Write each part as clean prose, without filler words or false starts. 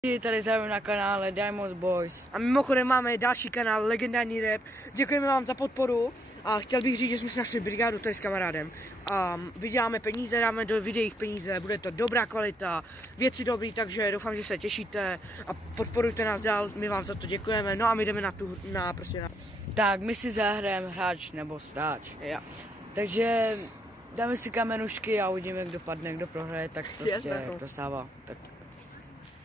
Tady jsme na kanále Diamond Boys. A mimochodem máme další kanál Legendární rap. Děkujeme vám za podporu a chtěl bych říct, že jsme si našli brigádu tady s kamarádem. A vyděláme peníze, dáme do videí peníze, bude to dobrá kvalita, věci dobrý, takže doufám, že se těšíte a podporujte nás dál, my vám za to děkujeme. No a my jdeme na Tak my si zahrajeme hráč nebo sráč. Ja. Takže dáme si kamenušky a uvidíme, kdo padne, kdo prohraje, tak prostě dostává.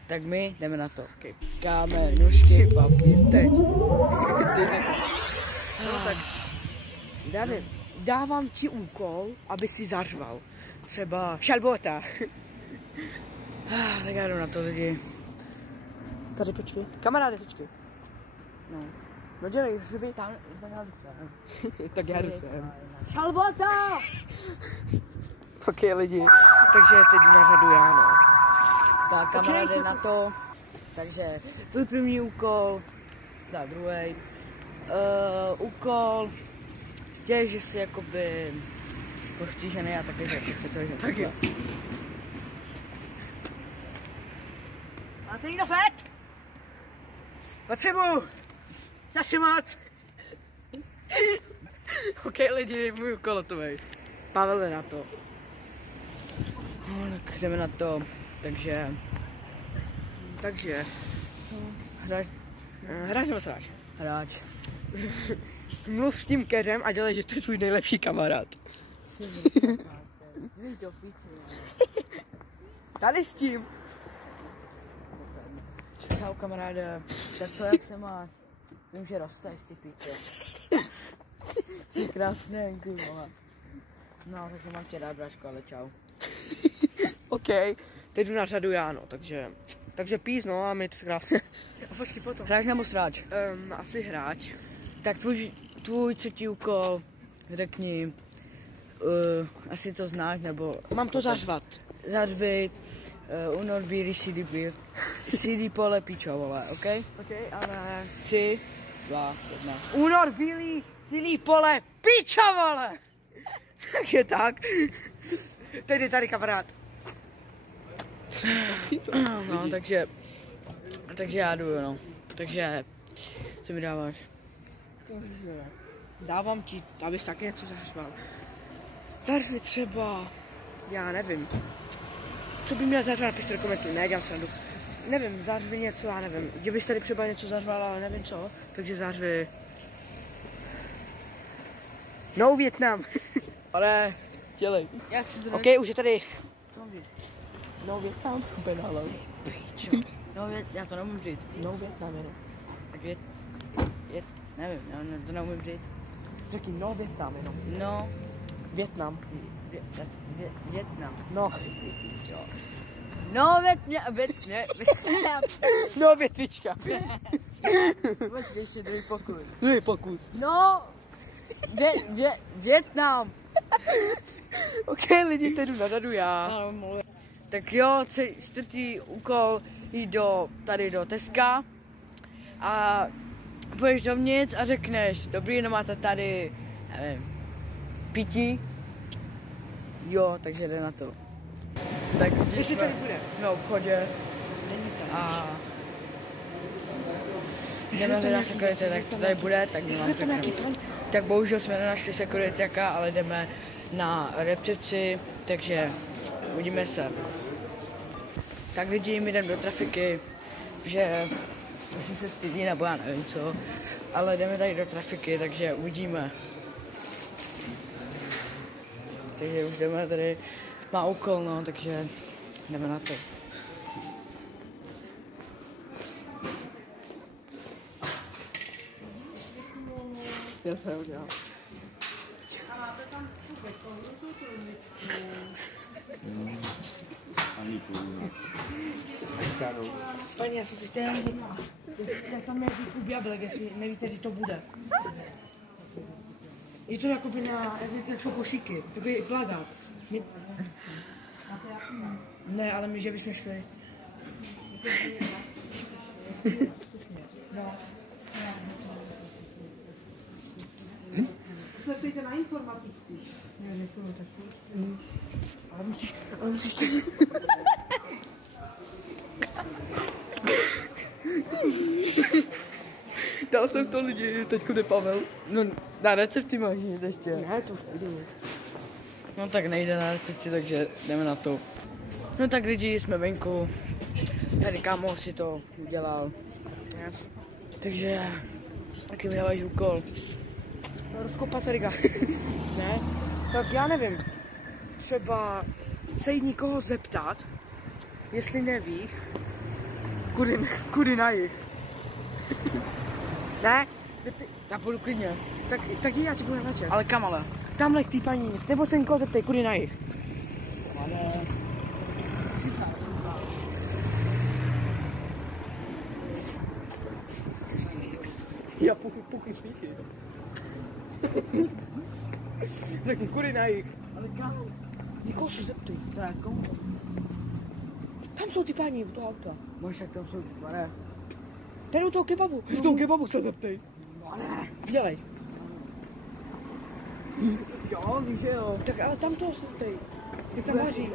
Tak my jdeme na to. Okay. Kamenušky, papír, teď. No tak, dávám ti úkol, aby si zařval. Třeba šalbota. Tak já jdu na to lidi. Tady počkej. Kamaráde, počkej. No dělej, řvi. Tam, Tak já jdu sem. šalbota! Ok lidi, takže teď jdu na řadu já, no. Tak kamaráde na to. Takže tvůj první úkol, tak druhý. Úkol je, že jsi jakoby poštížený a taky že Tak jo. Máte někdo fet? Potřebuju! Strašně moc! Ok lidi, můj úkol hotovej. Pavel jde na to. No, tak jdeme na to. Takže hráč nebo sráč? hráč. Mluv s tím keřem a dělej, že to je tvůj nejlepší kamarád. Tady s tím. Čau kamaráde, tak co, jak se máš? Vím, že rosteš, ty píče. Jsi krásný, ty vole. No, takže mám tě rád, bráško, ale čau. OK, teď jdu na řadu já, no, takže peace, no a my to krásně. A počkej potom. Hráč nebo sráč? Asi hráč. Tak tvůj třetí úkol, řekni, asi to znáš, nebo... Mám to zařvat. Zařvi, únor bílý CD pole píčo, vole, OK? OK, ale... 3, 2, 1. Únor bílý, silý pole, pičo, vole! Takže tak. Teď je tady kamarád. No, takže já jdu, no. Takže, co mi dáváš? Dávám ti, abys taky něco zařval. Zařvi třeba, já nevím. Co by měl zařvat, napište do komentu, ne, dělám srandu. Nevím, zařvi něco, já nevím. Kdybys tady třeba něco zařval, ale nevím co, takže zařvi... No Vietnam. Ale, Dělej. jak si to OK, už je tady. No Vietnam. penálou. No, já to nemůžu říct. No Vietnam jenom. Tak nevím, já to neumím říct. Řekni no Vietnam jenom. No, Vietnam. Větnam. No. No, No větvička. Počkej, ještě druhý pokus. Druhý pokus. No, Větnam. OK, lidi, teď jdu na řadu já. Tak jo, čtvrtý úkol jít tady do Teska a půjdeš dovnitř a řekneš, dobrý, no máte tady, nevím, pití. Jo, takže jde na to. Tak Jestli tady bude. jsme v obchodě a jdeme hledat sekurity, tak to tady bude, tak my vám řekneme. Tak bohužel jsme nenašli sekuritáka, ale jdeme na recepci, takže uvidíme se. Tak lidi, my jdeme do trafiky, že asi se stydí, nebo já nevím co, ale jdeme tady do trafiky, takže uvidíme. Takže už jdeme tady, má úkol, no, takže jdeme na to. Já se udělám. Paní, já jsem si chtěla zeptat, jestli tam je klub jablek, jestli nevíte, kdy to bude. Je to jakoby na, jak jsou košíky, takový plagát. Ne, ale my, že bychom šli. No. Sledujte na informacích spíš. Ne, nepůjdu tak. Ale musíš Ptal jsem to lidi, teď jde Pavel. No, na recepty máš jít ještě. Ne, to jdu. No tak nejde na recepty, takže jdeme na to. No tak lidi, jsme venku. Tady kámo si to udělal. Yes. Takže, jaký mi dáváš úkol? Rozkopat se Riga. Ne? Tak já nevím. Třeba se jít nikoho zeptat, jestli neví, kudy na jih. Ne? Já půjdu klidně. Tak já ti budu načet. Ale kam ale? Tamhle k té paní, nebo se nikoho zeptej, kudy na jih. Ale... Já puchy smíchy. Řekni, kudy na jih. Ale kam? Nikoho se zeptej. Tak, komu? Tam jsou ty paní u toho auta. Možná tam jsou tvaré. Ten u toho kebabu. V tom kebabu se zeptej. No ne. Dělej. Jo, víš, že jo. Tak ale tam toho se zeptej. Jak tam vaří.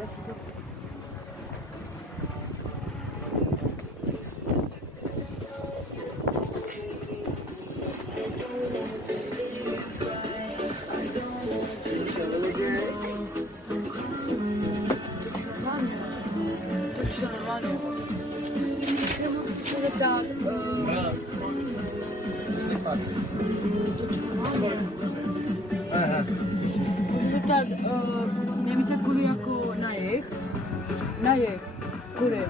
To normálně. Chci zeptat, nevíte kudy jako na jih? Na jih. Kudy?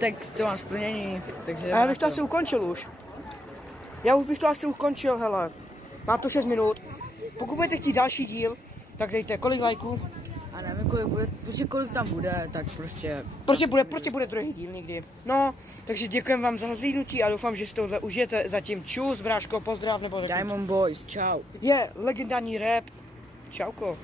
Tak to mám splnění, takže... A já bych to asi ukončil už. Já už bych to asi ukončil, hele. Má to 6 minut. Pokud budete chtít další díl, tak dejte kolik lajků. A nevím, kolik bude, prostě kolik tam bude, tak prostě... Prostě bude druhý díl někdy. No, takže děkujem vám za zhlídnutí a doufám, že si tohle užijete. Zatím čus, bráško, pozdrav, nebo Diamond Boys, čau. Je legendární rap. Čauko.